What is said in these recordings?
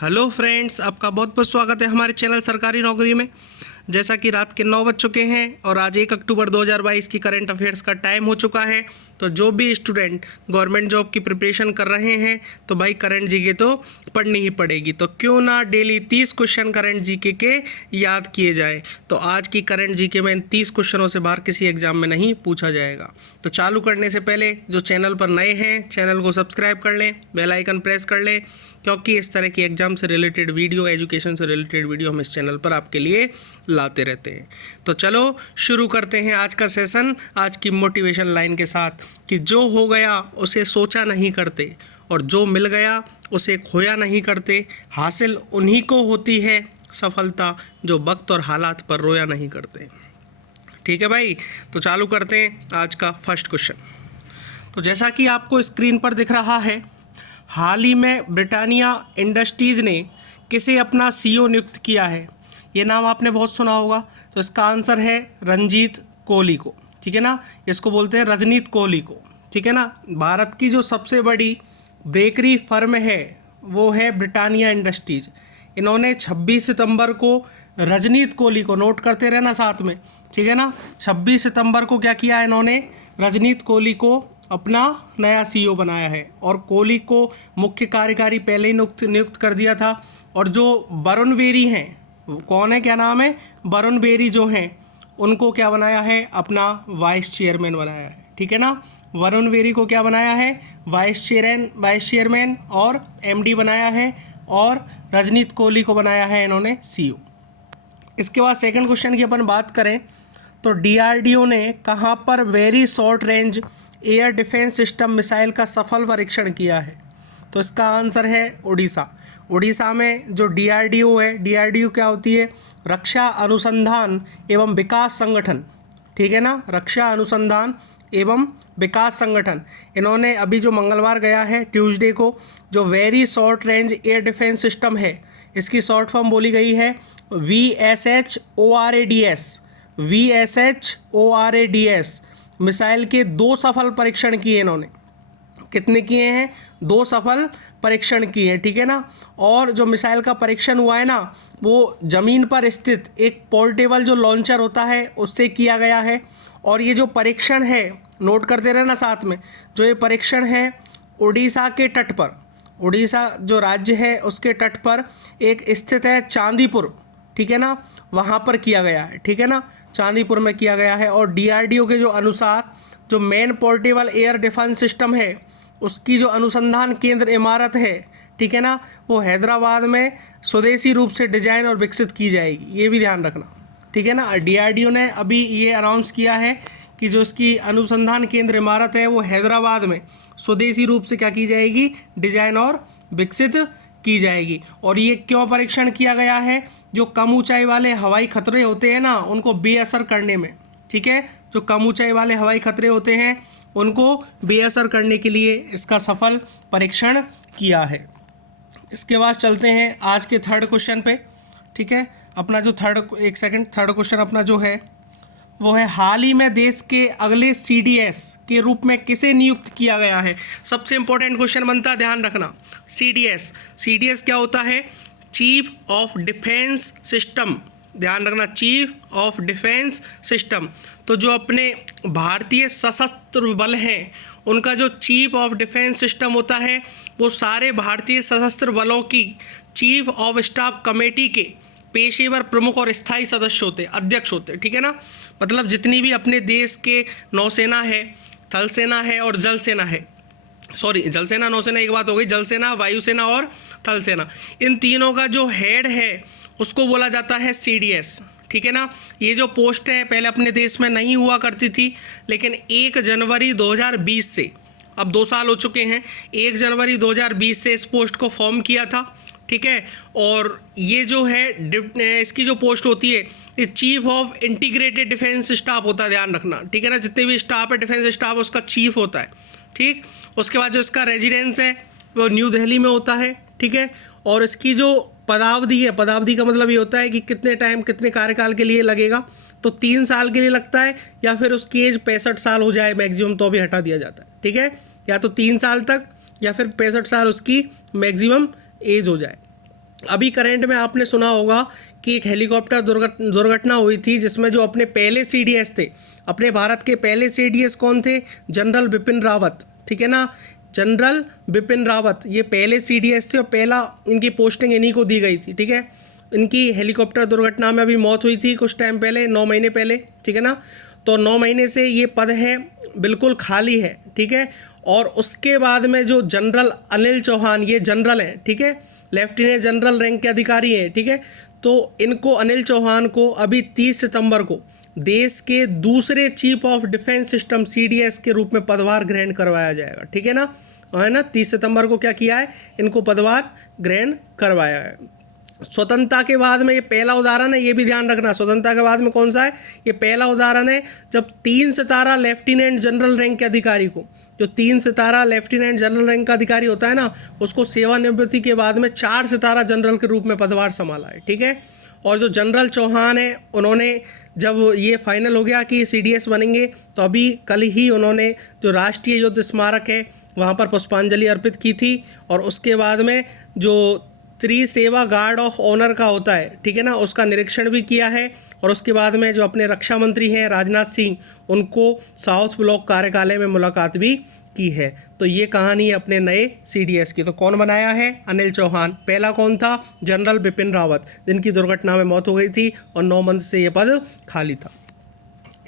Hello friends, आपका बहुत बहुत स्वागत है हमारे चैनल सरकारी नौकरी में। जैसा कि रात के 9 बज चुके हैं और आज 1 अक्टूबर 2022 की करंट अफेयर्स का टाइम हो चुका है। तो जो भी स्टूडेंट गवर्नमेंट जॉब की प्रिपरेशन कर रहे हैं तो भाई करंट जीके तो पढ़नी ही पड़ेगी। तो क्यों ना डेली 30 क्वेश्चन करंट जीके के याद किए जाएँ। तो आज की करंट जीके में इन 30 क्वेश्चनों से बाहर किसी एग्जाम में नहीं पूछा जाएगा। तो चालू करने से पहले जो चैनल पर नए हैं चैनल को सब्सक्राइब कर लें, बेल आइकन प्रेस कर लें, क्योंकि इस तरह की एग्जाम से रिलेटेड वीडियो, एजुकेशन से रिलेटेड वीडियो हम इस चैनल पर आपके लिए लाते रहते हैं। तो चलो शुरू करते हैं आज का सेशन आज की मोटिवेशन लाइन के साथ कि जो हो गया उसे सोचा नहीं करते और जो मिल गया उसे खोया नहीं करते। हासिल उन्हीं को होती है सफलता जो वक्त और हालात पर रोया नहीं करते। ठीक है भाई, तो चालू करते हैं आज का फर्स्ट क्वेश्चन। तो जैसा कि आपको स्क्रीन पर दिख रहा है, हाल ही में ब्रिटानिया इंडस्ट्रीज़ ने किसे अपना सीईओ नियुक्त किया है। ये नाम आपने बहुत सुना होगा। तो इसका आंसर है रंजीत कोहली को। ठीक है ना, इसको बोलते हैं रजनीत कोहली को। ठीक है ना, भारत की जो सबसे बड़ी बेकरी फर्म है वो है ब्रिटानिया इंडस्ट्रीज़। इन्होंने 26 सितंबर को रजनीत कोहली को, नोट करते रहना साथ में, ठीक है ना, 26 सितंबर को क्या किया इन्होंने, रजनीत कोहली को अपना नया सीईओ बनाया है। और कोहली को मुख्य कार्यकारी पहले ही नियुक्त कर दिया था। और जो वरुण बेरी हैं, कौन है, क्या नाम है, वरुण बेरी जो हैं, उनको क्या बनाया है, अपना वाइस चेयरमैन बनाया है। ठीक है ना, वरुण बेरी को क्या बनाया है, वाइस चेयरमैन और एमडी बनाया है। और रजनीत कोहली को बनाया है इन्होंने सीईओ। इसके बाद सेकंड क्वेश्चन की अपन बात करें तो डीआरडीओ ने कहाँ पर very short range air defence system missile का सफल परीक्षण किया है। तो इसका आंसर है उड़ीसा। उड़ीसा में जो डीआरडीओ है, डीआरडीओ क्या होती है, रक्षा अनुसंधान एवं विकास संगठन। ठीक है ना, रक्षा अनुसंधान एवं विकास संगठन। इन्होंने अभी जो मंगलवार गया है ट्यूसडे को, जो very short range air defence system है, इसकी शॉर्ट फॉर्म बोली गई है VSHORADS मिसाइल के 2 सफल परीक्षण किए इन्होंने। कितने किए हैं, 2 सफल परीक्षण किए हैं। ठीक है ना, और जो मिसाइल का परीक्षण हुआ है ना, वो ज़मीन पर स्थित एक पोर्टेबल जो लॉन्चर होता है उससे किया गया है। और ये जो परीक्षण है, नोट करते रहना साथ में, जो ये परीक्षण है उड़ीसा के तट पर, उड़ीसा जो राज्य है उसके तट पर एक स्थित है चांदीपुर। ठीक है ना, वहाँ पर किया गया है। ठीक है ना, चांदीपुर में किया गया है। और डीआरडीओ के जो अनुसार जो main portable air defence system है उसकी जो अनुसंधान केंद्र इमारत है, ठीक है ना, वो हैदराबाद में स्वदेशी रूप से डिजाइन और विकसित की जाएगी। ये भी ध्यान रखना। ठीक है ना, डीआरडीओ ने अभी ये अनाउंस किया है कि जो इसकी अनुसंधान केंद्र इमारत है वो हैदराबाद में स्वदेशी रूप से क्या की जाएगी, डिजाइन और विकसित की जाएगी। और ये क्यों परीक्षण किया गया है, जो कम ऊंचाई वाले हवाई खतरे होते हैं ना उनको बेअसर करने में। ठीक है, जो कम ऊंचाई वाले हवाई खतरे होते हैं उनको बेअसर करने के लिए इसका सफल परीक्षण किया है। इसके बाद चलते हैं आज के थर्ड क्वेश्चन पे। ठीक है, अपना जो थर्ड क्वेश्चन अपना जो है वो है, हाल ही में देश के अगले सीडीएस के रूप में किसे नियुक्त किया गया है। सबसे इंपॉर्टेंट क्वेश्चन बनता है, ध्यान रखना। सीडीएस क्या होता है, चीफ ऑफ डिफेंस सिस्टम। ध्यान रखना, चीफ ऑफ डिफेंस सिस्टम। तो जो अपने भारतीय सशस्त्र बल हैं उनका जो चीफ ऑफ डिफेंस सिस्टम होता है वो सारे भारतीय सशस्त्र बलों की चीफ ऑफ स्टाफ कमेटी के पेशेवर प्रमुख और स्थायी सदस्य होते, अध्यक्ष होते। ठीक है ना, मतलब जितनी भी अपने देश के नौसेना है, थल सेना है और जल सेना है, सॉरी जल सेना नौसेना एक बात हो गई, जल सेना, वायुसेना और थल सेना, इन तीनों का जो हेड है उसको बोला जाता है सीडीएस। ठीक है ना, ये जो पोस्ट है पहले अपने देश में नहीं हुआ करती थी, लेकिन 1 जनवरी 2020 से, अब 2 साल हो चुके हैं, 1 जनवरी 2020 से इस पोस्ट को फॉर्म किया था। ठीक है, और ये जो है इसकी जो पोस्ट होती है ये chief of integrated defence staff होता है, ध्यान रखना। ठीक है ना, जितने भी स्टाफ है डिफेंस स्टाफ उसका चीफ होता है। ठीक, उसके बाद जो इसका रेजिडेंस है वो न्यू दिल्ली में होता है। ठीक है, और इसकी जो पदावधि है, पदावधि का मतलब ये होता है कि कितने टाइम, कितने कार्यकाल के लिए लगेगा। तो 3 साल के लिए लगता है, या फिर उसकी एज 65 साल हो जाए मैक्सिमम तो भी हटा दिया जाता है। ठीक है, या तो 3 साल तक या फिर 65 साल उसकी मैक्सिमम एज हो जाए। अभी करंट में आपने सुना होगा कि एक हेलीकॉप्टर दुर्घटना हुई थी जिसमें जो अपने पहले सीडीएस थे, अपने भारत के पहले सीडीएस कौन थे? जनरल बिपिन रावत, ठीक है ना, जनरल बिपिन रावत ये पहले सीडीएस थे और पहला इनकी पोस्टिंग इन्हीं को दी गई थी, ठीक है। इनकी हेलीकॉप्टर दुर्घटना में अभी मौत हुई थी कुछ टाइम पहले, 9 महीने पहले, ठीक है ना। तो 9 महीने से ये पद है बिल्कुल खाली है, ठीक है। और उसके बाद में जो जनरल अनिल चौहान, ये जनरल हैं, ठीक है, लेफ्टिनेंट जनरल रैंक के अधिकारी हैं, ठीक है। तो इनको, अनिल चौहान को अभी 30 सितंबर को देश के दूसरे chief of defence system CDS के रूप में पदभार ग्रहण करवाया जाएगा, ठीक है ना, है ना। 30 सितंबर को क्या किया है, इनको पदभार ग्रहण करवाया है। स्वतंत्रता के बाद में ये पहला उदाहरण है, ये भी ध्यान रखना, स्वतंत्रता के बाद में कौन सा है, ये पहला उदाहरण है जब 3 सितारा लेफ्टिनेंट जनरल रैंक के अधिकारी को, जो 3 सितारा लेफ्टिनेंट जनरल रैंक का अधिकारी होता है ना, उसको सेवानिवृत्ति के बाद में 4 सितारा जनरल के रूप में पदभार संभाला है, ठीक है। और जो जनरल चौहान है, उन्होंने जब ये फाइनल हो गया कि सीडीएस बनेंगे, तो अभी कल ही उन्होंने जो राष्ट्रीय युद्ध स्मारक है वहाँ पर पुष्पांजलि अर्पित की थी। और उसके बाद में जो त्रिसेवा गार्ड ऑफ ऑनर का होता है, ठीक है ना, उसका निरीक्षण भी किया है। और उसके बाद में जो अपने रक्षा मंत्री हैं राजनाथ सिंह, उनको साउथ ब्लॉक कार्यालय में मुलाकात भी की है। तो ये कहानी है अपने नए सीडीएस की। तो कौन बनाया है? अनिल चौहान। पहला कौन था? जनरल बिपिन रावत, जिनकी दुर्घटना में मौत हो गई थी और 9 मंथ से ये पद खाली था।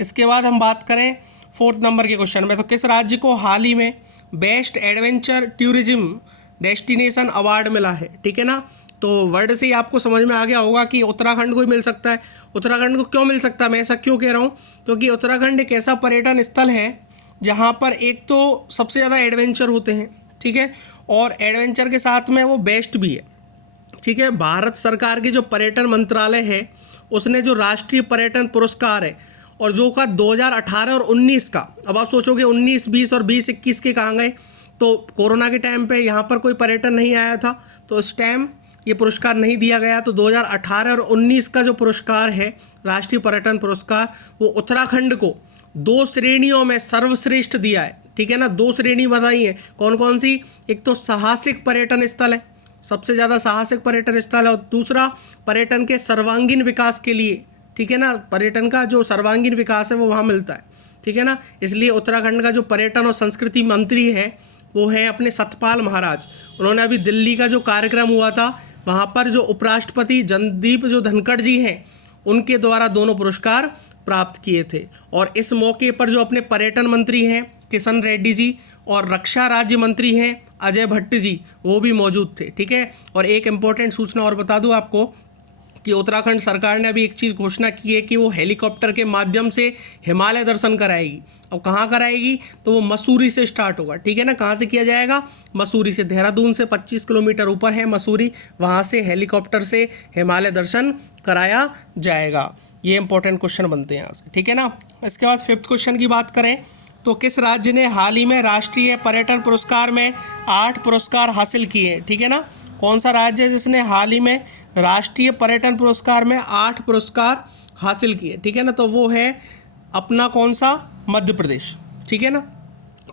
इसके बाद हम बात करें 4th नंबर के क्वेश्चन में, तो किस राज्य को हाल ही में best adventure tourism destination award मिला है, ठीक है ना। तो वर्ड से ही आपको समझ में आ गया होगा कि उत्तराखंड को ही मिल सकता है। उत्तराखंड को क्यों मिल सकता है, मैं ऐसा क्यों कह रहा हूँ, क्योंकि उत्तराखंड एक ऐसा पर्यटन स्थल है जहाँ पर एक तो सबसे ज़्यादा एडवेंचर होते हैं, ठीक है, और एडवेंचर के साथ में वो बेस्ट भी है, ठीक है। भारत सरकार की जो पर्यटन मंत्रालय है, उसने जो राष्ट्रीय पर्यटन पुरस्कार है और जो का 2018 और 19 का, अब आप सोचोगे 19, 20 और 20-21 के कहाँ गए, तो कोरोना के टाइम पे यहाँ पर कोई पर्यटन नहीं आया था, तो उस टाइम ये पुरस्कार नहीं दिया गया। तो 2018 और 19 का जो पुरस्कार है राष्ट्रीय पर्यटन पुरस्कार, वो उत्तराखंड को 2 श्रेणियों में सर्वश्रेष्ठ दिया है, ठीक है ना। 2 श्रेणी बताई है, कौन कौन सी? एक तो साहसिक पर्यटन स्थल है, सबसे ज़्यादा साहसिक पर्यटन स्थल है, और दूसरा पर्यटन के सर्वांगीण विकास के लिए, ठीक है ना, पर्यटन का जो सर्वांगीण विकास है वो वहाँ मिलता है, ठीक है ना। इसलिए उत्तराखंड का जो पर्यटन और संस्कृति मंत्री है वो है अपने सतपाल महाराज। उन्होंने अभी दिल्ली का जो कार्यक्रम हुआ था, वहाँ पर जो उपराष्ट्रपति जगदीप जो धनखड़ जी हैं, उनके द्वारा दोनों पुरस्कार प्राप्त किए थे। और इस मौके पर जो अपने पर्यटन मंत्री हैं किशन रेड्डी जी और रक्षा राज्य मंत्री हैं अजय भट्ट जी, वो भी मौजूद थे, ठीक है। और एक इम्पोर्टेंट सूचना और बता दूं आपको कि उत्तराखंड सरकार ने अभी एक चीज़ घोषणा की है कि वो हेलीकॉप्टर के माध्यम से हिमालय दर्शन कराएगी। अब कहाँ कराएगी? तो वो मसूरी से स्टार्ट होगा, ठीक है ना। कहाँ से किया जाएगा? मसूरी से। देहरादून से 25 किलोमीटर ऊपर है मसूरी, वहाँ से हेलीकॉप्टर से हिमालय दर्शन कराया जाएगा। ये इंपॉर्टेंट क्वेश्चन बनते हैं यहाँ से, ठीक है ना। इसके बाद 5th क्वेश्चन की बात करें, तो किस राज्य ने हाल ही में राष्ट्रीय पर्यटन पुरस्कार में 8 पुरस्कार हासिल किए, ठीक है ना। कौन सा राज्य है जिसने हाल ही में राष्ट्रीय पर्यटन पुरस्कार में 8 पुरस्कार हासिल किए, ठीक है ना। तो वो है अपना कौन सा? मध्य प्रदेश, ठीक है ना।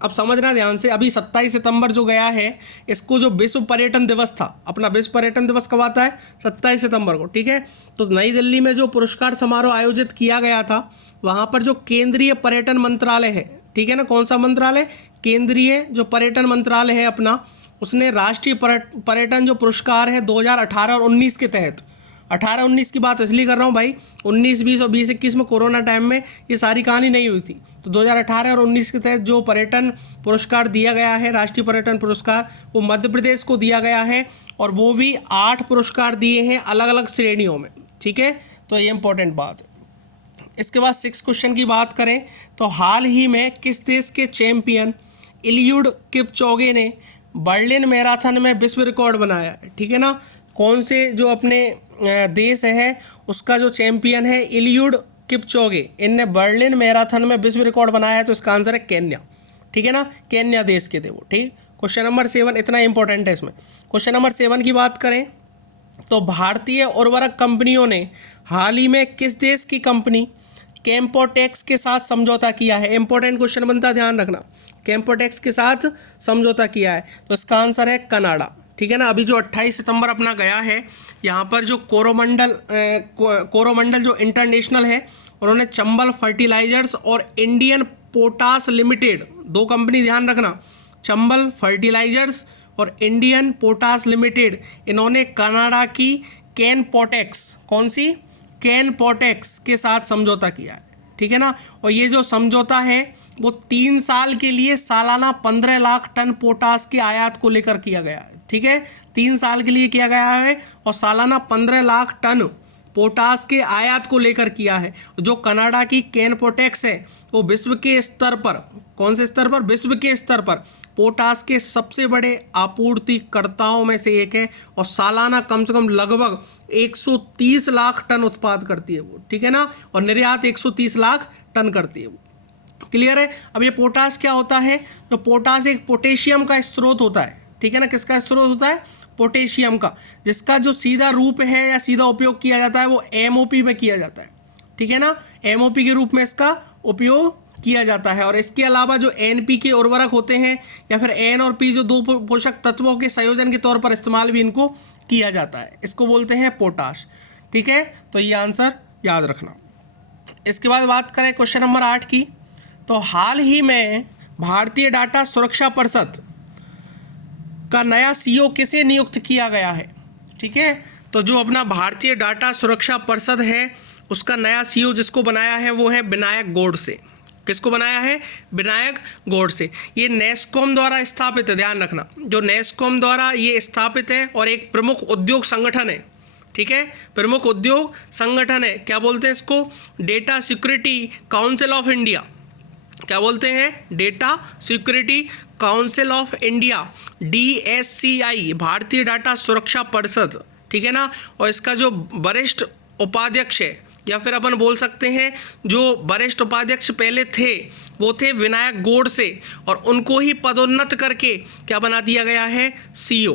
अब समझना ध्यान से, अभी 27 सितंबर जो गया है, इसको जो विश्व पर्यटन दिवस था, अपना विश्व पर्यटन दिवस कब आता है? 27 सितंबर को, ठीक है। तो नई दिल्ली में जो पुरस्कार समारोह आयोजित किया गया था, वहाँ पर जो केंद्रीय पर्यटन मंत्रालय है, ठीक है ना, कौन सा मंत्रालय? केंद्रीय जो पर्यटन मंत्रालय है अपना, उसने राष्ट्रीय पर्यटन जो पुरस्कार है 2018 और 19 के तहत, 18-19 की बात इसलिए कर रहा हूँ भाई, 19, 20 और 20-21 में कोरोना टाइम में ये सारी कहानी नहीं हुई थी। तो 2018 और 19 के तहत जो पर्यटन पुरस्कार दिया गया है, राष्ट्रीय पर्यटन पुरस्कार, वो मध्य प्रदेश को दिया गया है, और वो भी 8 पुरस्कार दिए हैं अलग अलग श्रेणियों में, ठीक है। तो ये इंपॉर्टेंट बात है। इसके बाद 6th क्वेश्चन की बात करें, तो हाल ही में किस देश के चैंपियन एलियूड किपचोगे ने बर्लिन मैराथन में विश्व रिकॉर्ड बनाया है, ठीक है ना। कौन से जो अपने देश है उसका जो चैंपियन है एलियूड किपचोगे, इनने बर्लिन मैराथन में विश्व रिकॉर्ड बनाया है, तो इसका आंसर है केन्या, ठीक है ना। केन्या देश के थे वो, ठीक। क्वेश्चन नंबर 7 इतना इंपॉर्टेंट है इसमें। क्वेश्चन नंबर 7 की बात करें, तो भारतीय उर्वरक कंपनियों ने हाल ही में किस देश की कंपनी कैम्पोटेक्स के साथ समझौता किया है? इंपॉर्टेंट क्वेश्चन बनता है, ध्यान रखना। कैम्पोटेक्स के साथ समझौता किया है, तो इसका आंसर है कनाडा, ठीक है ना। अभी जो 28 सितंबर अपना गया है, यहाँ पर जो कोरोमंडल जो इंटरनेशनल है, उन्होंने चंबल फर्टिलाइजर्स और इंडियन पोटास लिमिटेड, दो कंपनी ध्यान रखना, चंबल फर्टिलाइजर्स और इंडियन पोटास लिमिटेड, इन्होंने कनाडा की कैनपोटेक्स, कौन सी, कैनपोटेक्स के साथ समझौता किया है, ठीक है ना। और ये जो समझौता है वो 3 साल के लिए सालाना 15 लाख टन पोटास के आयात को लेकर किया गया है, ठीक है। 3 साल के लिए किया गया है और सालाना 15 लाख टन पोटास के आयात को लेकर किया है। जो कनाडा की कैनपोटेक्स है वो विश्व के स्तर पर, कौन से स्तर पर, विश्व के स्तर पर पोटास के सबसे बड़े आपूर्तिकर्ताओं में से एक है और सालाना कम से कम लगभग 130 लाख टन उत्पाद करती है वो, ठीक है ना, और निर्यात 130 लाख टन करती है वो। क्लियर है। अब ये पोटास क्या होता है, तो पोटास एक पोटेशियम का स्रोत होता है, ठीक है ना। किसका स्रोत होता है, पोटेशियम का, जिसका जो सीधा रूप है या सीधा उपयोग किया जाता है वो MOP में किया जाता है, ठीक है ना। MOP के रूप में इसका उपयोग किया जाता है। और इसके अलावा जो NPK उर्वरक होते हैं या फिर N और P, जो दो पोषक तत्वों के संयोजन के तौर पर इस्तेमाल भी इनको किया जाता है, इसको बोलते हैं पोटाश, ठीक है। तो ये आंसर याद रखना। इसके बाद बात करें क्वेश्चन नंबर 8 की, तो हाल ही में भारतीय डाटा सुरक्षा परिषद का नया CEO किसे नियुक्त किया गया है, ठीक है। तो जो अपना भारतीय डाटा सुरक्षा परिषद है उसका नया CEO जिसको बनाया है वो है विनायक गोडसे। किसको बनाया है, विनायक गोडसे। ये नेस्कॉम द्वारा स्थापित है, ध्यान रखना, जो नेस्कॉम द्वारा ये स्थापित है और एक प्रमुख उद्योग संगठन है, ठीक है, प्रमुख उद्योग संगठन है। क्या बोलते हैं इसको, data security council of India. क्या बोलते हैं, data security council of India, DSCI, भारतीय डाटा सुरक्षा परिषद, ठीक है ना। और इसका जो वरिष्ठ उपाध्यक्ष है या फिर अपन बोल सकते हैं जो वरिष्ठ उपाध्यक्ष पहले थे वो थे विनायक गोडसे, और उनको ही पदोन्नत करके क्या बना दिया गया है, CEO।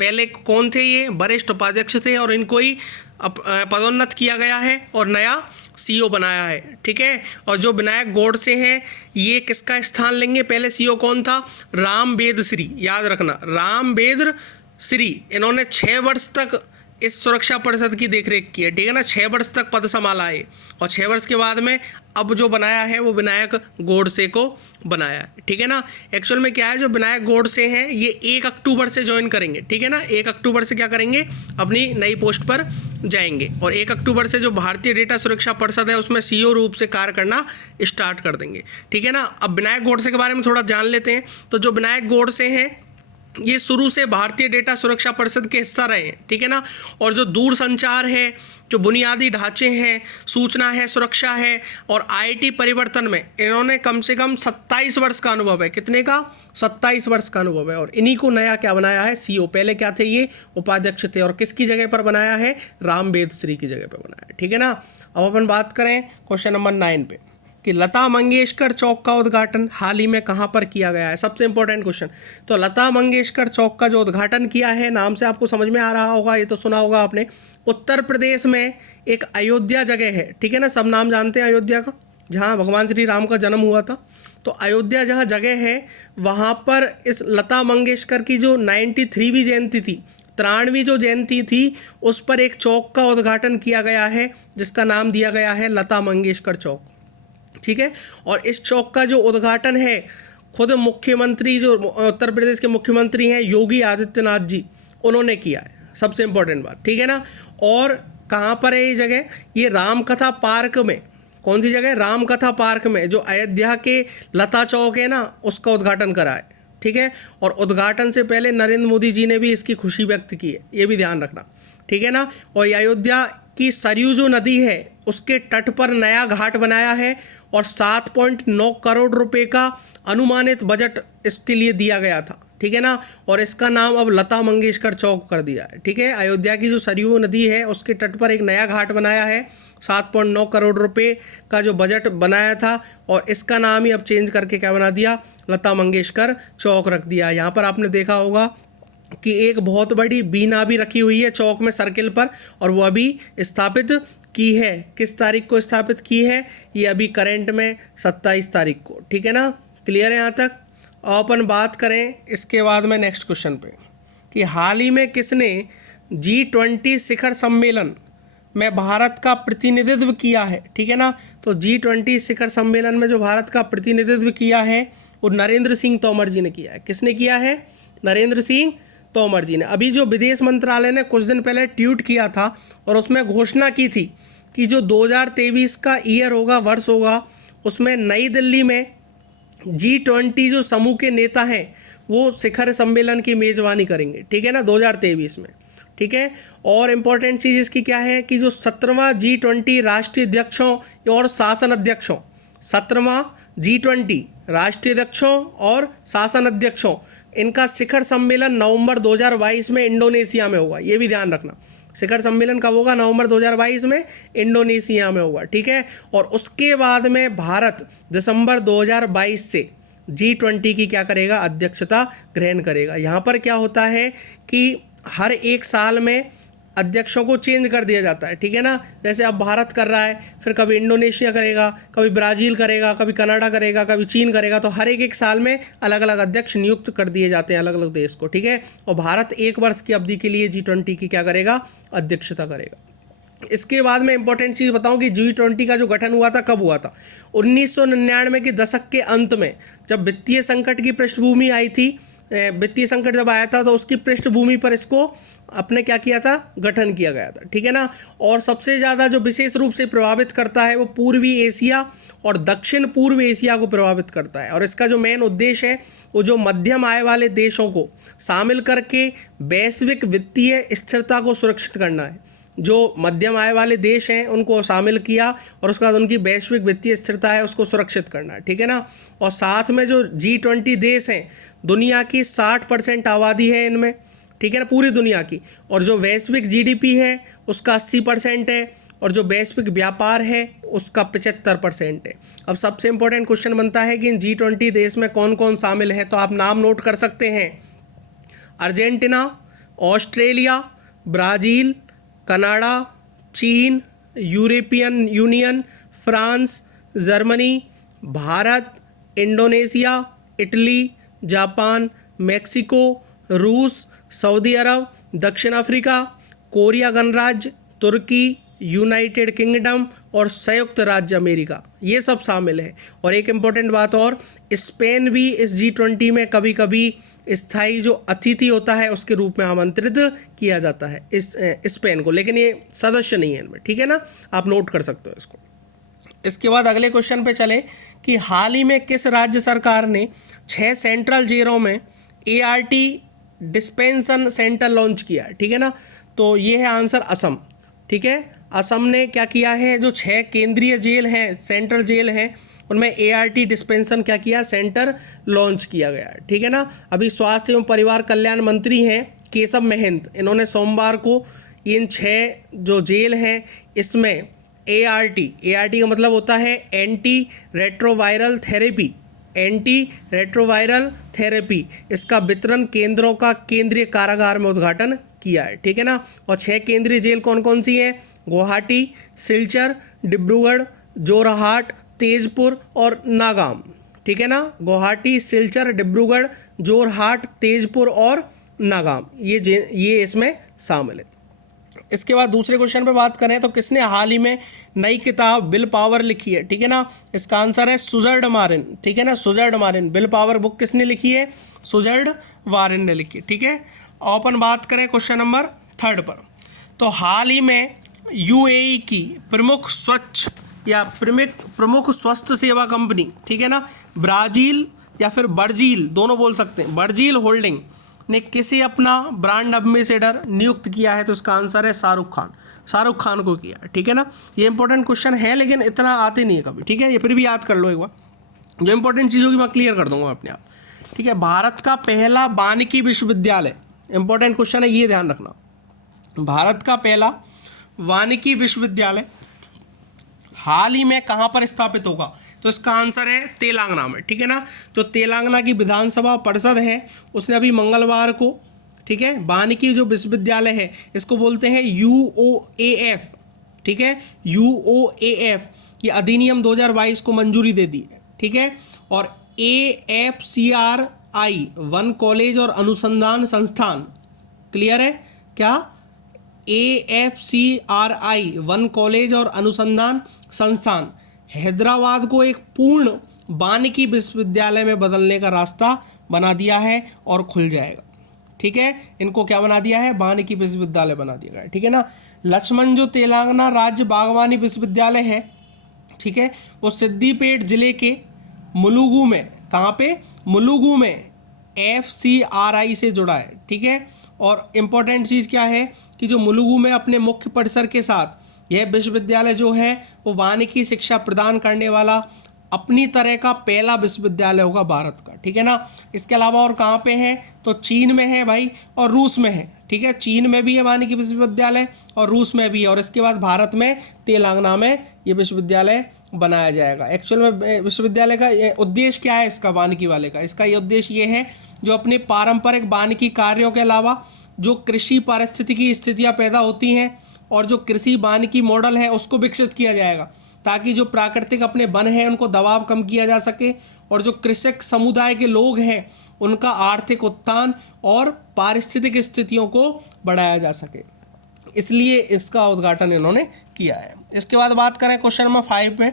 पहले कौन थे, ये वरिष्ठ उपाध्यक्ष थे और इनको ही पदोन्नत किया गया है और नया CEO बनाया है, ठीक है। और जो विनायक गोडसे हैं ये किसका स्थान लेंगे, पहले CEO कौन था, राम बेदश्री, याद रखना, राम बेदश्री। इन्होंने 6 वर्ष तक इस सुरक्षा परिषद की देखरेख की है, ठीक है ना, 6 वर्ष तक पद संभाला है और 6 वर्ष के बाद में अब जो बनाया है वो विनायक गोडसे को बनाया है, ठीक है ना। एक्चुअल में क्या है, जो विनायक गोडसे हैं ये 1 अक्टूबर से ज्वाइन करेंगे, ठीक है ना, 1 अक्टूबर से क्या करेंगे, अपनी नई पोस्ट पर जाएंगे और 1 अक्टूबर से जो भारतीय डेटा सुरक्षा परिषद है उसमें CEO रूप से कार्य करना स्टार्ट कर देंगे, ठीक है ना। अब विनायक गोडसे के बारे में थोड़ा जान लेते हैं। तो जो विनायक गोडसे हैं ये शुरू से भारतीय डेटा सुरक्षा परिषद के हिस्सा रहे हैं, ठीक है ना। और जो दूरसंचार है, जो बुनियादी ढांचे हैं, सूचना है, सुरक्षा है और IT परिवर्तन में इन्होंने कम से कम 27 वर्ष का अनुभव है। कितने का, 27 वर्ष का अनुभव है। और इन्हीं को नया क्या बनाया है, CEO। पहले क्या थे, ये उपाध्यक्ष थे और किसकी जगह पर बनाया है, राम बेदश्री की जगह पर बनाया है, ठीक है ना। अब अपन बात करें क्वेश्चन नंबर 9 पे कि लता मंगेशकर चौक का उद्घाटन हाल ही में कहाँ पर किया गया है। सबसे इंपॉर्टेंट क्वेश्चन। तो लता मंगेशकर चौक का जो उद्घाटन किया है, नाम से आपको समझ में आ रहा होगा, ये तो सुना होगा आपने, उत्तर प्रदेश में एक अयोध्या जगह है, ठीक है ना, सब नाम जानते हैं अयोध्या का, जहाँ भगवान श्री राम का जन्म हुआ था। तो अयोध्या जहाँ जगह है वहाँ पर इस लता मंगेशकर की जो 93वीं जयंती थी, 93वीं जो जयंती थी, उस पर एक चौक का उद्घाटन किया गया है जिसका नाम दिया गया है लता मंगेशकर चौक, ठीक है। और इस चौक का जो उद्घाटन है खुद मुख्यमंत्री, जो उत्तर प्रदेश के मुख्यमंत्री हैं योगी आदित्यनाथ जी, उन्होंने किया है। सबसे इम्पोर्टेंट बात, ठीक है ना। और कहाँ पर है ये जगह, ये रामकथा पार्क में, कौन सी जगह, रामकथा पार्क में, जो अयोध्या के लता चौक है ना, उसका उद्घाटन करा है, ठीक है। और उद्घाटन से पहले नरेंद्र मोदी जी ने भी इसकी खुशी व्यक्त की है, ये भी ध्यान रखना, ठीक है ना। और अयोध्या की सरयू जो नदी है उसके तट पर नया घाट बनाया है और 7.9 करोड़ रुपए का अनुमानित बजट इसके लिए दिया गया था, ठीक है ना। और इसका नाम अब लता मंगेशकर चौक कर दिया है, ठीक है। अयोध्या की जो सरयू नदी है उसके तट पर एक नया घाट बनाया है, 7.9 करोड़ रुपए का जो बजट बनाया था, और इसका नाम ही अब चेंज करके क्या बना दिया, लता मंगेशकर चौक रख दिया। यहाँ पर आपने देखा होगा कि एक बहुत बड़ी बीना भी रखी हुई है चौक में, सर्किल पर, और वो अभी स्थापित की है। किस तारीख को स्थापित की है, ये अभी करंट में 27 तारीख को, ठीक है ना। क्लियर है यहाँ तक। और अपन बात करें इसके बाद में नेक्स्ट क्वेश्चन पे कि हाल ही में किसने G20 शिखर सम्मेलन में भारत का प्रतिनिधित्व किया है, ठीक है ना। तो G20 शिखर सम्मेलन में जो भारत का प्रतिनिधित्व किया है वो नरेंद्र सिंह तोमर जी ने किया है। किसने किया है? नरेंद्र सिंह तोमर जी ने। अभी जो विदेश मंत्रालय ने कुछ दिन पहले ट्वीट किया था और उसमें घोषणा की थी कि जो 2023 का ईयर होगा, वर्ष होगा, उसमें नई दिल्ली में G20 जो समूह के नेता हैं वो शिखर सम्मेलन की मेज़बानी करेंगे, ठीक है ना, 2023 में, ठीक है। और इम्पॉर्टेंट चीज़ इसकी क्या है कि जो 17वां G20 राष्ट्रीय अध्यक्षों और शासन अध्यक्षों, 17वां G20 राष्ट्रीय अध्यक्षों और शासन अध्यक्षों, इनका शिखर सम्मेलन नवंबर 2022 में इंडोनेशिया में होगा। ये भी ध्यान रखना, शिखर सम्मेलन कब होगा? नवंबर 2022 में इंडोनेशिया में होगा, ठीक है। और उसके बाद में भारत दिसंबर 2022 से G20 की क्या करेगा? अध्यक्षता ग्रहण करेगा। यहाँ पर क्या होता है कि हर एक साल में अध्यक्षों को चेंज कर दिया जाता है, ठीक है ना। जैसे अब भारत कर रहा है, फिर कभी इंडोनेशिया करेगा, कभी ब्राज़ील करेगा, कभी कनाडा करेगा, कभी चीन करेगा। तो हर एक साल में अलग अलग अध्यक्ष नियुक्त कर दिए जाते हैं अलग अलग देश को, ठीक है। और भारत 1 वर्ष की अवधि के लिए G20 की क्या करेगा? अध्यक्षता करेगा। इसके बाद में इंपॉर्टेंट चीज़ बताऊं कि G20 का जो गठन हुआ था कब हुआ था? 1999 के दशक के अंत में, जब वित्तीय संकट की पृष्ठभूमि आई थी, वित्तीय संकट जब आया था तो उसकी पृष्ठभूमि पर इसको अपने क्या किया था? गठन किया गया था, ठीक है ना। और सबसे ज़्यादा जो विशेष रूप से प्रभावित करता है वो पूर्वी एशिया और दक्षिण पूर्व एशिया को प्रभावित करता है। और इसका जो मेन उद्देश्य है वो जो मध्यम आय वाले देशों को शामिल करके वैश्विक वित्तीय स्थिरता को सुरक्षित करना है। जो मध्यम आय वाले देश हैं उनको शामिल किया और उसके बाद उनकी वैश्विक वित्तीय स्थिरता है उसको सुरक्षित करना है, ठीक है ना। और साथ में जो G20 देश हैं, दुनिया की 60% आबादी है इनमें, ठीक है ना, पूरी दुनिया की। और जो वैश्विक GDP है उसका 80% है और जो वैश्विक व्यापार है उसका 75% है। अब सबसे इम्पोर्टेंट क्वेश्चन बनता है कि इन G20 देश में कौन कौन शामिल है, तो आप नाम नोट कर सकते हैं। अर्जेंटीना, ऑस्ट्रेलिया, ब्राज़ील, कनाडा, चीन, European union, France, Germany, Bharat, Indonesia, Italy, Japan, Mexico, रूस, सऊदी अरब, दक्षिण अफ्रीका, कोरिया गणराज्य, तुर्की, यूनाइटेड किंगडम और संयुक्त राज्य अमेरिका, ये सब शामिल है। और एक इम्पॉर्टेंट बात और, स्पेन भी इस G20 में कभी कभी स्थायी जो अतिथि होता है उसके रूप में आमंत्रित किया जाता है इस स्पेन को, लेकिन ये सदस्य नहीं है इनमें, ठीक है ना, आप नोट कर सकते हो इसको। इसके बाद अगले क्वेश्चन पे चले कि हाल ही में किस राज्य सरकार ने 6 सेंट्रल जेलों में ART डिस्पेंसन सेंटर लॉन्च किया है, ठीक है ना। तो ये है आंसर असम, ठीक है। असम ने क्या किया है? जो 6 केंद्रीय जेल हैं, सेंट्रल जेल हैं, उनमें ART डिस्पेंसन क्या किया? सेंटर लॉन्च किया गया है, ठीक है ना। अभी स्वास्थ्य एवं परिवार कल्याण मंत्री हैं केशव महंत, इन्होंने सोमवार को इन 6 जो जेल हैं इसमें ART का मतलब होता है anti retroviral therapy, anti retroviral therapy, इसका वितरण केंद्रों का केंद्रीय कारागार में उद्घाटन किया है, ठीक है ना। और 6 केंद्रीय जेल कौन कौन सी हैं? गुवाहाटी, सिलचर, डिब्रूगढ़, जोरहाट, तेजपुर और नागाम, ठीक है ना। गुवाहाटी, सिलचर, डिब्रूगढ़, जोरहाट, तेजपुर और नागाम, ये इसमें शामिल है। इसके बाद दूसरे क्वेश्चन पे बात करें तो किसने हाल ही में नई किताब विल पावर लिखी है, ठीक है ना। इसका आंसर है सुजर्ड मारिन, ठीक है ना, सुजर्ड मारिन। विल पावर बुक किसने लिखी है? सुजर्ड मारिन ने लिखी, ठीक है। और अपन बात करें क्वेश्चन नंबर 3 पर, तो हाल ही में UAE की प्रमुख स्वच्छ या प्रमुख स्वास्थ्य सेवा कंपनी, ठीक है ना, ब्राज़ील या फिर बर्जील, दोनों बोल सकते हैं, बर्जील होल्डिंग ने किसे अपना ब्रांड एम्बेसडर नियुक्त किया है? तो इसका आंसर है शाहरुख खान, शाहरुख खान को किया है, ठीक है ना। ये इंपॉर्टेंट क्वेश्चन है लेकिन इतना आते नहीं है कभी, ठीक है, ये फिर भी याद कर लो एक बार, जो इंपॉर्टेंट चीज़ होगी मैं क्लियर कर दूंगा अपने आप, ठीक है। भारत का पहला वानिकी विश्वविद्यालय, इंपॉर्टेंट क्वेश्चन है, ये ध्यान रखना। भारत का पहला वानिकी विश्वविद्यालय हाल ही में कहाँ पर स्थापित होगा? तो इसका आंसर है तेलंगाना में, ठीक है ना। तो तेलंगाना की विधानसभा परिषद है, उसने अभी मंगलवार को, ठीक है, वानिकी जो विश्वविद्यालय है इसको बोलते हैं UOAF, ठीक है, UOAF, ये अधिनियम 2022 को मंजूरी दे दी है, ठीक है। और AFCRI 1 कॉलेज और अनुसंधान संस्थान, क्लियर है क्या? AFCRI वन कॉलेज और अनुसंधान संस्थान हैदराबाद को एक पूर्ण वानिकी विश्वविद्यालय में बदलने का रास्ता बना दिया है और खुल जाएगा। ठीक है, इनको क्या बना दिया है? वानिकी विश्वविद्यालय बना दिया गया। ठीक है ना। लक्ष्मण जो तेलंगाना राज्य बागवानी विश्वविद्यालय है, ठीक है, वो सिद्दीपेट जिले के मुलुगु में, कहाँ पे? मुलुगु में FCRI से जुड़ा है। ठीक है, और इम्पोर्टेंट चीज़ क्या है कि जो मुलुगु में अपने मुख्य परिसर के साथ यह विश्वविद्यालय जो है वो वानिकी शिक्षा प्रदान करने वाला अपनी तरह का पहला विश्वविद्यालय होगा भारत का। ठीक है ना। इसके अलावा और कहाँ पे है? तो चीन में है भाई और रूस में है। ठीक है, चीन में भी है वानिकी विश्वविद्यालय और रूस में भी है, और इसके बाद भारत में तेलंगाना में ये विश्वविद्यालय बनाया जाएगा। एक्चुअल में विश्वविद्यालय का उद्देश्य क्या है इसका, वानिकी वाले का? इसका ये उद्देश्य ये है जो अपने पारंपरिक वानिकी कार्यों के अलावा जो कृषि पारिस्थितिकी स्थितियाँ पैदा होती हैं और जो कृषि वानिकी मॉडल है उसको विकसित किया जाएगा, ताकि जो प्राकृतिक अपने वन हैं उनको दबाव कम किया जा सके और जो कृषक समुदाय के लोग हैं उनका आर्थिक उत्थान और पारिस्थितिक स्थितियों को बढ़ाया जा सके। इसलिए इसका उद्घाटन इन्होंने किया है। इसके बाद बात करें क्वेश्चन नंबर 5 पे,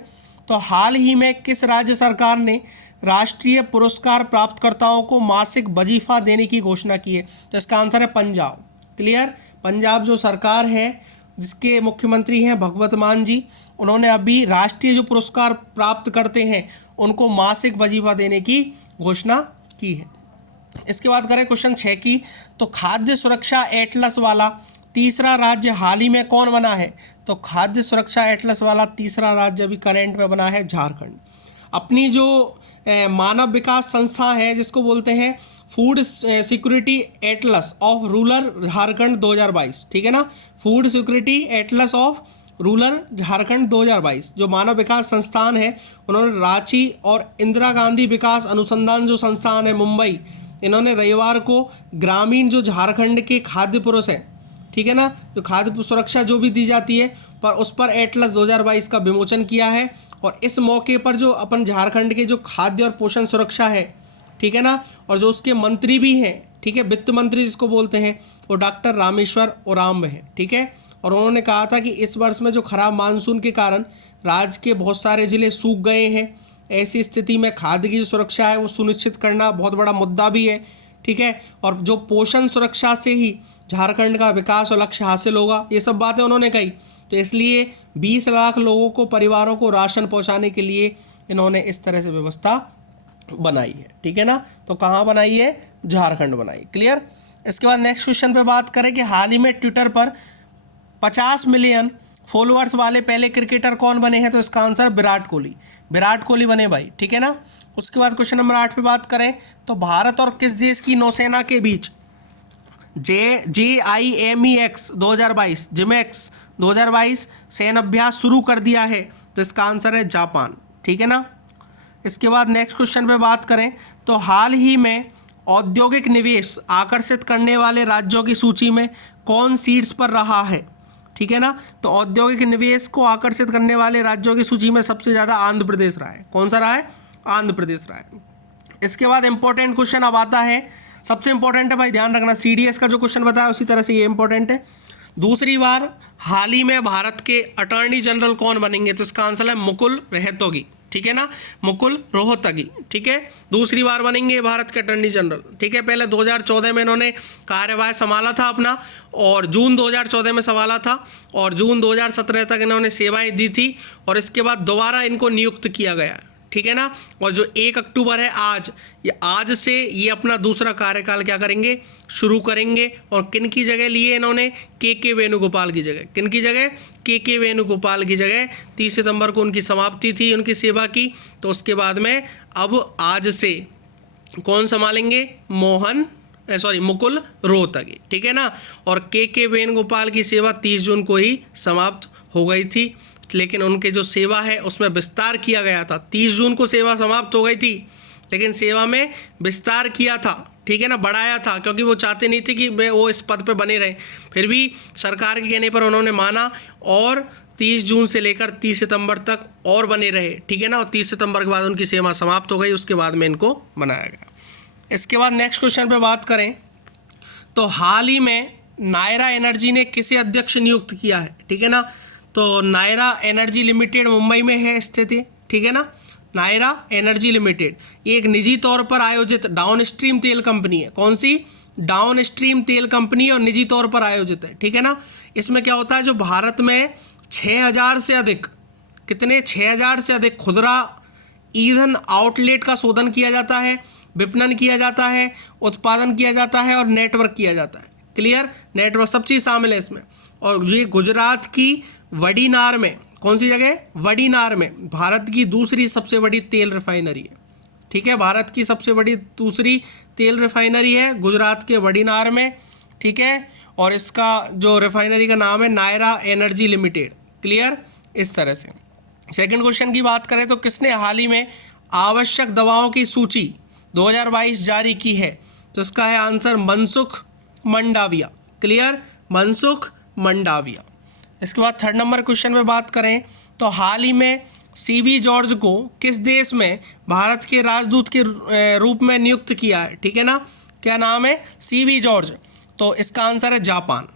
तो हाल ही में किस राज्य सरकार ने राष्ट्रीय पुरस्कार प्राप्तकर्ताओं को मासिक वजीफा देने की घोषणा की है? तो इसका आंसर है पंजाब। क्लियर, पंजाब जो सरकार है जिसके मुख्यमंत्री हैं भगवत मान जी, उन्होंने अभी राष्ट्रीय जो पुरस्कार प्राप्त करते हैं उनको मासिक वजीफा देने की घोषणा की है। इसके बाद करें क्वेश्चन 6 की, तो खाद्य सुरक्षा एटलस वाला तीसरा राज्य हाल ही में कौन बना है? तो खाद्य सुरक्षा एटलस वाला तीसरा राज्य अभी करंट में बना है झारखंड। अपनी जो मानव विकास संस्था है जिसको बोलते हैं food security Atlas of rural Jharkhand 2022, ठीक है ना, food security Atlas of rural Jharkhand 2022 जो मानव विकास संस्थान है, उन्होंने रांची और इंदिरा गांधी विकास अनुसंधान जो संस्थान है मुंबई, इन्होंने रविवार को ग्रामीण जो झारखंड के खाद्य पुरुष हैं, ठीक है ना, जो खाद्य सुरक्षा जो भी दी जाती है पर उस पर एटलस 2022 का विमोचन किया है। और इस मौके पर जो अपन झारखंड के जो खाद्य और पोषण सुरक्षा है, ठीक है ना, और जो उसके मंत्री भी हैं, ठीक है, वित्त मंत्री जिसको बोलते हैं, वो डॉक्टर रामेश्वर ओराम है। ठीक है, और उन्होंने कहा था कि इस वर्ष में जो खराब मानसून के कारण राज्य के बहुत सारे ज़िले सूख गए हैं, ऐसी स्थिति में खाद्य की जो सुरक्षा है वो सुनिश्चित करना बहुत बड़ा मुद्दा भी है। ठीक है, और जो पोषण सुरक्षा से ही झारखंड का विकास और लक्ष्य हासिल होगा, ये सब बातें उन्होंने कही। तो इसलिए 20 लाख लोगों को, परिवारों को राशन पहुंचाने के लिए इन्होंने इस तरह से व्यवस्था बनाई है। ठीक है ना, तो कहाँ बनाई है? झारखंड बनाई। क्लियर। इसके बाद नेक्स्ट क्वेश्चन पे बात करें कि हाल ही में ट्विटर पर 50 मिलियन फॉलोअर्स वाले पहले क्रिकेटर कौन बने हैं? तो इसका आंसर विराट कोहली। विराट कोहली बने भाई। ठीक है ना। उसके बाद क्वेश्चन नंबर 8 पे बात करें तो भारत और किस देश की नौसेना के बीच JIMEX 2022 जिमेक्स 2022 सैन्य अभ्यास शुरू कर दिया है? तो इसका आंसर है जापान। ठीक है ना। इसके बाद नेक्स्ट क्वेश्चन पे बात करें तो हाल ही में औद्योगिक निवेश आकर्षित करने वाले राज्यों की सूची में कौन शीर्ष पर रहा है? ठीक है ना, तो औद्योगिक निवेश को आकर्षित करने वाले राज्यों की सूची में सबसे ज़्यादा आंध्र प्रदेश रहा है। कौन सा रहा है? आंध्र प्रदेश रहा है। इसके बाद इंपॉर्टेंट क्वेश्चन अब आता है, सबसे इंपॉर्टेंट है भाई, ध्यान रखना, CDS का जो क्वेश्चन बताया उसी तरह से ये इंपॉर्टेंट है। दूसरी बार हाल ही में भारत के अटॉर्नी जनरल कौन बनेंगे? तो इसका आंसर है मुकुल रोहतगी। ठीक है ना, मुकुल रोहतगी। ठीक है, दूसरी बार बनेंगे भारत के अटॉर्नी जनरल। ठीक है, पहले 2014 में इन्होंने कार्यभार संभाला था अपना, और जून 2014 में संभाला था, और जून 2017 तक इन्होंने सेवाएं दी थी, और इसके बाद दोबारा इनको नियुक्त किया गया। ठीक है ना, और जो 1 अक्टूबर है आज, ये आज से ये अपना दूसरा कार्यकाल क्या करेंगे? शुरू करेंगे। और किन की जगह लिए इन्होंने? के वेणुगोपाल की जगह। किन की जगह? के वेणुगोपाल की जगह। 30 सितंबर को उनकी समाप्ति थी उनकी सेवा की, तो उसके बाद में अब आज से कौन संभालेंगे? मुकुल रोहतगी। ठीक है ना, और के वेणुगोपाल की सेवा 30 जून को ही समाप्त हो गई थी, लेकिन उनके जो सेवा है उसमें विस्तार किया गया था। 30 जून को सेवा समाप्त हो गई थी, लेकिन सेवा में विस्तार किया था। ठीक है ना, बढ़ाया था, क्योंकि वो चाहते नहीं थे कि वो इस पद पे बने रहें। फिर भी सरकार के कहने पर उन्होंने माना और 30 जून से लेकर 30 सितंबर तक और बने रहे। ठीक है ना, और 30 सितंबर के बाद उनकी सेवा समाप्त हो गई, उसके बाद में इनको बनाया गया। इसके बाद नेक्स्ट क्वेश्चन पे बात करें तो हाल ही में नायरा एनर्जी ने किसे अध्यक्ष नियुक्त किया है, ठीक है ना। तो नायरा एनर्जी लिमिटेड मुंबई में है स्थित, ठीक है ना। नायरा एनर्जी लिमिटेड ये एक निजी तौर पर आयोजित डाउनस्ट्रीम तेल कंपनी है। कौन सी? डाउनस्ट्रीम तेल कंपनी और निजी तौर पर आयोजित है, ठीक है ना। इसमें क्या होता है, जो भारत में 6000 से अधिक, कितने 6000 से अधिक खुदरा ईंधन आउटलेट का शोधन किया जाता है, विपणन किया जाता है, उत्पादन किया जाता है और नेटवर्क किया जाता है। क्लियर? नेटवर्क सब चीज़ शामिल है इसमें। और ये गुजरात की वडीनार में, कौन सी जगह? वडीनार में भारत की दूसरी सबसे बड़ी तेल रिफाइनरी है, ठीक है। भारत की सबसे बड़ी दूसरी तेल रिफाइनरी है गुजरात के वडीनार में, ठीक है। और इसका जो रिफाइनरी का नाम है नायरा एनर्जी लिमिटेड। क्लियर? इस तरह से। सेकंड क्वेश्चन की बात करें तो किसने हाल ही में आवश्यक दवाओं की सूची 2022 जारी की है? तो इसका है आंसर मनसुख मंडाविया। क्लियर? मनसुख मंडाविया। इसके बाद थर्ड नंबर क्वेश्चन में बात करें तो हाल ही में सीवी जॉर्ज को किस देश में भारत के राजदूत के रूप में नियुक्त किया है, ठीक है ना। क्या नाम है? CV George. तो इसका आंसर है जापान,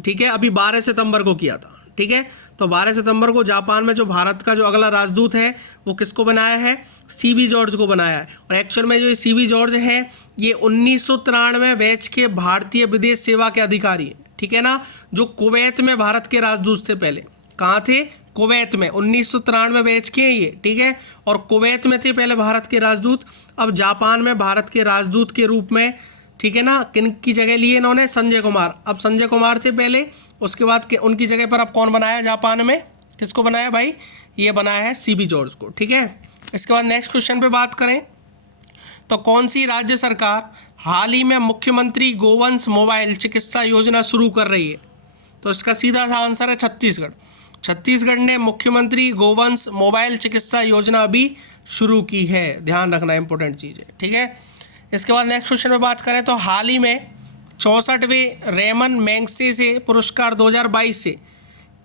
ठीक है। अभी 12 सितंबर को किया था, ठीक है। तो 12 सितंबर को जापान में जो भारत का जो अगला राजदूत है वो किसको बनाया है? सीवी जॉर्ज को बनाया है। और एक्चुअल में जो ये सीवी जॉर्ज हैं ये 1993 बैच के भारतीय विदेश सेवा के अधिकारी हैं, ठीक है ना, जो कुवैत में भारत के राजदूत थे। पहले कहाँ थे? कुवैत में। 1993 बैच के हैं ये, ठीक है। और कुवैत में थे पहले भारत के राजदूत, अब जापान में भारत के राजदूत के रूप में, ठीक है ना। किन की जगह लिए इन्होंने? संजय कुमार। अब संजय कुमार थे पहले, उसके बाद उनकी जगह पर अब कौन बनाया जापान में? किसको बनाया भाई? ये बनाया है सीवी जॉर्ज को, ठीक है। इसके बाद नेक्स्ट क्वेश्चन पे बात करें तो कौन सी राज्य सरकार हाल ही में मुख्यमंत्री गोवंश मोबाइल चिकित्सा योजना शुरू कर रही है? तो इसका सीधा सा आंसर है छत्तीसगढ़। छत्तीसगढ़ ने मुख्यमंत्री गोवंश मोबाइल चिकित्सा योजना अभी शुरू की है, ध्यान रखना इंपॉर्टेंट चीज़ है, ठीक है। इसके बाद नेक्स्ट क्वेश्चन में बात करें तो हाल ही में 64वें रेमन मैग्सेसे पुरस्कार 2022 से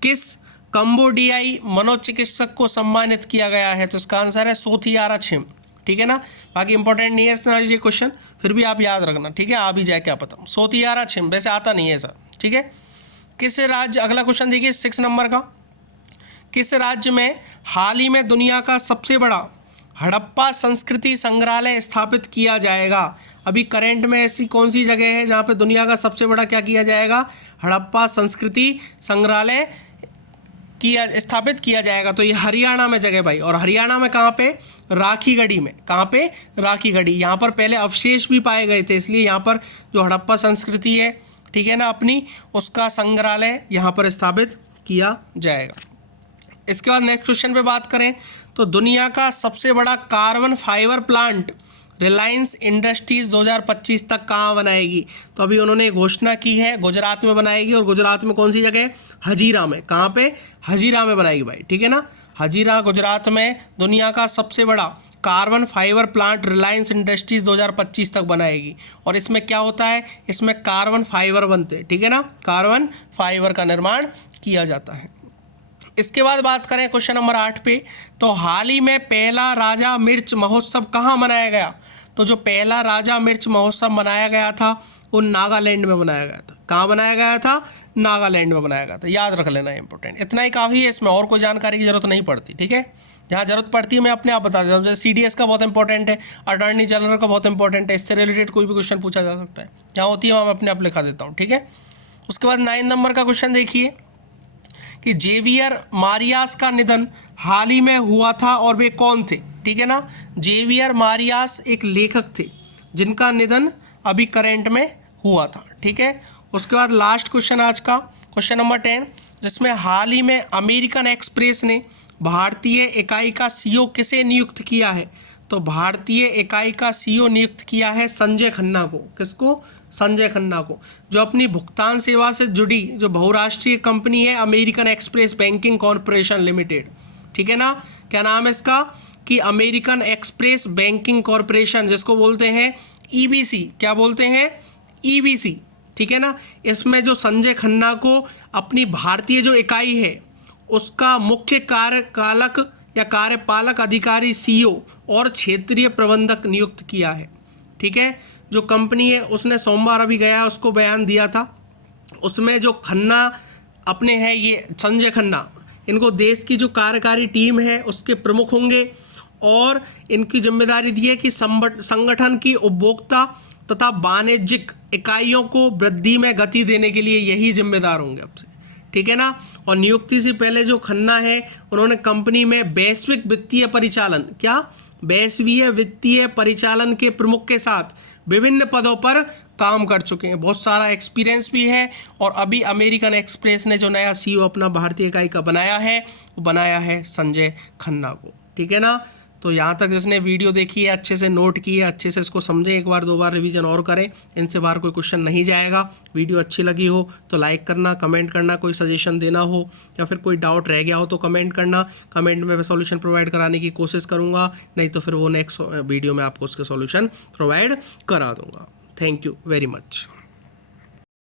किस कंबोडियाई मनोचिकित्सक को सम्मानित किया गया है? तो इसका आंसर है सोथियारा छिम, ठीक है ना। बाकी इंपॉर्टेंट नहीं है इतना ये क्वेश्चन, फिर भी आप याद रखना, ठीक है। आ भी जाए क्या पता। सोथियारा छिम, वैसे आता नहीं है सर, ठीक है। किस राज्य, अगला क्वेश्चन देखिए 6 नंबर का, किस राज्य में हाल ही में दुनिया का सबसे बड़ा हड़प्पा संस्कृति संग्रहालय स्थापित किया जाएगा? अभी करंट में ऐसी कौन सी जगह है जहाँ पे दुनिया का सबसे बड़ा क्या किया जाएगा? हड़प्पा संस्कृति संग्रहालय स्थापित किया जाएगा। तो ये हरियाणा में जगह भाई। और हरियाणा में कहाँ पे? राखीगढ़ी में। कहाँ पे? राखीगढ़ी। यहाँ पर पहले अवशेष भी पाए गए थे, इसलिए यहाँ पर जो हड़प्पा संस्कृति है, ठीक है ना, अपनी, उसका संग्रहालय यहाँ पर स्थापित किया जाएगा। इसके बाद नेक्स्ट क्वेश्चन पे बात करें तो दुनिया का सबसे बड़ा carbon fibre plant Reliance industries 2025 तक कहाँ बनाएगी? तो अभी उन्होंने घोषणा की है गुजरात में बनाएगी। और गुजरात में कौन सी जगह? हजीरा में। कहाँ पे? हजीरा में बनाएगी भाई, ठीक है ना। हजीरा गुजरात में दुनिया का सबसे बड़ा carbon fibre plant Reliance industries 2025 तक बनाएगी। और इसमें क्या होता है? इसमें कार्बन फाइबर बनते हैं, ठीक है ना, कार्बन फाइबर का निर्माण किया जाता है। इसके बाद बात करें क्वेश्चन नंबर 8 पे तो हाल ही में पहला राजा मिर्च महोत्सव कहाँ मनाया गया? तो जो पहला राजा मिर्च महोत्सव मनाया गया था वो नागालैंड में बनाया गया था। कहाँ बनाया गया था? नागालैंड में बनाया गया था। याद रख लेना, इंपॉर्टेंट। इतना ही काफ़ी है, इसमें और कोई जानकारी की जरूरत नहीं पड़ती, ठीक है। जहाँ जरूरत पड़ती है मैं अपने आप बता देता हूँ। जैसे CDS का बहुत इंपॉर्टेंट है, अटॉर्नी जनरल का बहुत इंपॉर्टेंट है, इससे रिलेटेड कोई भी क्वेश्चन पूछा जा सकता है। जहाँ होती है वहाँ मैं अपने आप लिखा देता हूँ, ठीक है। उसके बाद 9 नंबर का क्वेश्चन देखिए कि जेवियर मारियास का निधन हाल ही में हुआ था और वे कौन थे? ठीक है ना, जेवियर मारियास एक लेखक थे जिनका निधन अभी करंट में हुआ था, ठीक है। उसके बाद लास्ट क्वेश्चन आज का, क्वेश्चन नंबर 10, जिसमें हाल ही में अमेरिकन एक्सप्रेस ने भारतीय इकाई का CEO किसे नियुक्त किया है? तो भारतीय इकाई का CEO नियुक्त किया है संजय खन्ना को। किसको? संजय खन्ना को, जो अपनी भुगतान सेवा से जुड़ी जो बहुराष्ट्रीय कंपनी है American express banking corporation limited, ठीक है ना। क्या नाम है इसका? कि अमेरिकन एक्सप्रेस बैंकिंग कॉरपोरेशन, जिसको बोलते हैं EBC। क्या बोलते हैं? EBC, ठीक है ना। इसमें जो संजय खन्ना को अपनी भारतीय जो इकाई है उसका मुख्य कार्यपालक या कार्यपालक अधिकारी CEO और क्षेत्रीय प्रबंधक नियुक्त किया है, ठीक है। जो कंपनी है उसने सोमवार अभी गया उसको बयान दिया था, उसमें जो खन्ना अपने हैं, ये संजय खन्ना, इनको देश की जो कार्यकारी टीम है उसके प्रमुख होंगे और इनकी जिम्मेदारी दी है कि संगठन की उपभोक्ता तथा वाणिज्यिक इकाइयों को वृद्धि में गति देने के लिए यही जिम्मेदार होंगे अब से, ठीक है ना। और नियुक्ति से पहले जो खन्ना है उन्होंने कंपनी में वैश्विक वित्तीय परिचालन, क्या वैश्वीय वित्तीय परिचालन के प्रमुख के साथ विभिन्न पदों पर काम कर चुके हैं, बहुत सारा एक्सपीरियंस भी है। और अभी अमेरिकन एक्सप्रेस ने जो नया CEO अपना भारतीय इकाई का बनाया है वो बनाया है संजय खन्ना को, ठीक है ना। तो यहाँ तक जिसने वीडियो देखी है अच्छे से नोट की है, अच्छे से इसको समझें, एक बार 2 बार रिवीजन और करें, इनसे बाहर कोई क्वेश्चन नहीं जाएगा। वीडियो अच्छी लगी हो तो लाइक करना, कमेंट करना, कोई सजेशन देना हो या फिर कोई डाउट रह गया हो तो कमेंट करना, कमेंट में मैं सॉल्यूशन प्रोवाइड कराने की कोशिश करूँगा, नहीं तो फिर वो नेक्स्ट वीडियो में आपको उसके सॉल्यूशन प्रोवाइड करा दूँगा। Thank you very much.